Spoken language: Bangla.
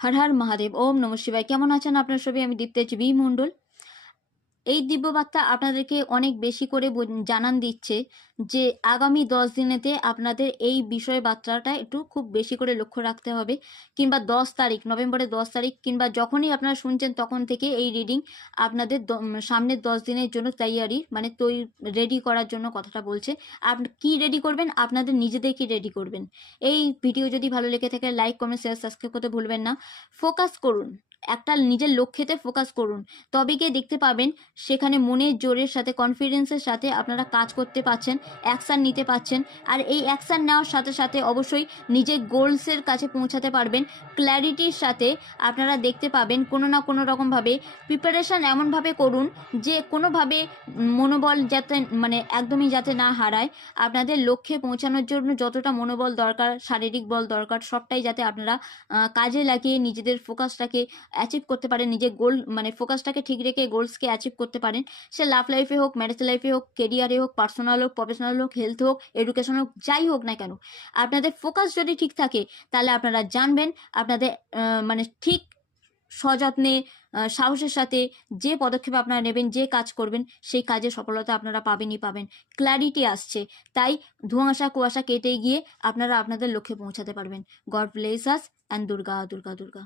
হর হর মহাদেব। ওম নম শিবায়। কেমন আছেন আপনার সবাই? আমি দীপ্তেজ বি মণ্ডল। এই দিব্যবার্তা আপনাদেরকে অনেক বেশি করে জানান দিচ্ছে যে আগামী 10 দিনেতে আপনাদের এই বিষয় বার্তাটা একটু খুব বেশি করে লক্ষ্য রাখতে হবে, কিংবা 10 তারিখ, নভেম্বরের 10 তারিখ, কিংবা যখনই আপনারা শুনছেন তখন থেকে এই রিডিং আপনাদের সামনের 10 দিনের জন্য তৈয়ারি, মানে রেডি করার জন্য কথাটা বলছে। আপনি কি রেডি করবেন? আপনাদের নিজেদেরকে রেডি করবেন। এই ভিডিও যদি ভালো লেগে থাকে লাইক, কমেন্ট, শেয়ার, সাবস্ক্রাইব করতে ভুলবেন না। ফোকাস করুন, একটা নিজের লক্ষ্যেতে ফোকাস করুন, তবে গিয়ে দেখতে পাবেন সেখানে মনের জোরের সাথে, কনফিডেন্সের সাথে আপনারা কাজ করতে পারছেন, অ্যাকশান নিতে পারছেন। আর এই অ্যাকশান নেওয়ার সাথে সাথে অবশ্যই নিজের গোলসের কাছে পৌঁছাতে পারবেন ক্ল্যারিটির সাথে। আপনারা দেখতে পাবেন কোনো না কোনো রকমভাবে প্রিপারেশান এমনভাবে করুন যে কোনোভাবে মনোবল যাতে একদমই যাতে না হারায়। আপনাদের লক্ষ্যে পৌঁছানোর জন্য যতটা মনোবল দরকার, শারীরিক বল দরকার, সবটাই যাতে আপনারা কাজে লাগিয়ে নিজেদের ফোকাসটাকে অ্যাচিভ করতে পারেন, নিজের গোল ফোকাসটাকে ঠিক রেখে গোলসকে অ্যাচিভ করতে পারেন। সে লাভ লাইফে হোক, ম্যারেজ লাইফে হোক, কেরিয়ারে হোক, পার্সোনাল হোক, প্রফেশনাল হোক, হেলথ হোক, এডুকেশন হোক, যাই হোক না কেন, আপনাদের ফোকাস যদি ঠিক থাকে তাহলে আপনারা জানবেন আপনাদের ঠিক সযত্নে, সাহসের সাথে যে পদক্ষেপ আপনারা নেবেন, যে কাজ করবেন, সেই কাজে সফলতা আপনারা পাবেনই পাবেন। ক্ল্যারিটি আসছে, তাই ধোঁয়াশা কুয়াশা কেটে গিয়ে আপনারা আপনাদের লক্ষ্যে পৌঁছাতে পারবেন। God bless us and Durga Durga Durga.